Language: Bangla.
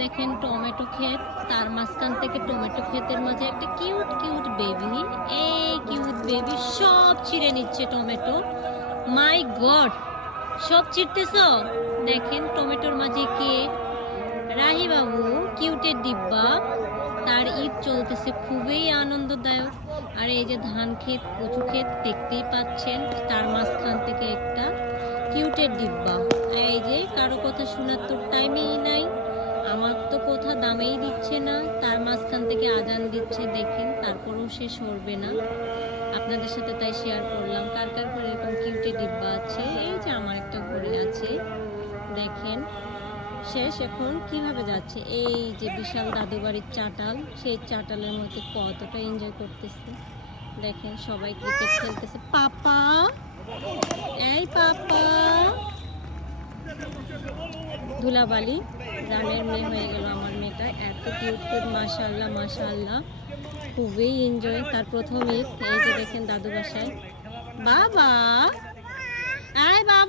দেখেন টমেটো ক্ষেত, তার মাঝখান থেকে টমেটো ক্ষেতের মাঝে একটা কিউট কিউট বেবি। এই কিউট বেবি সব ছিঁড়ে নিচ্ছে টমেটো। মাই গড, সব ছিঁড়তেছো। দেখেন টমেটোর মাঝে কে? রাহি বাবু, কিউটের ডিব্বা। তার ঈদ চলতেছে খুবই আনন্দদায়ক। আর এই যে ধান ক্ষেত, কচু ক্ষেত দেখতেই পাচ্ছেন, তার মাঝখান থেকে একটা কিউটের ডিব্বা। এই যে কারো কথা শোনার তো টাইমই নাই, আমার তো কথা দামেই দিচ্ছে না, তার মাঝখান থেকে আজান দিচ্ছে দেখেন, তারপরেও সে সরবে না। আপনাদের সাথে তাই শেয়ার করলাম, কার কার ঘরে এরকম কিউটের ডিব্বা আছে। এই যে আমার একটা ঘরে আছে, দেখেন শেষ এখন কিভাবে যাচ্ছে। এই যে বিশাল দাদু বাড়ির চাটাল, সেই চাটালের মধ্যে কতটা এনজয় করতেছে। দেখেন সবাই ক্রিকেট খেলতেছে। পাপা, এই পাপা, ধুলাবালি গ্রামের মেয়ে হয়ে গেল আমার মেয়েটা। এত কিউট কিউট, মাশাআল্লাহ মাশাআল্লাহ, খুবই এনজয়। তার প্রথম ঈদ। এই যে দেখেন দাদু বাসায়। বাবা, এই বাবা।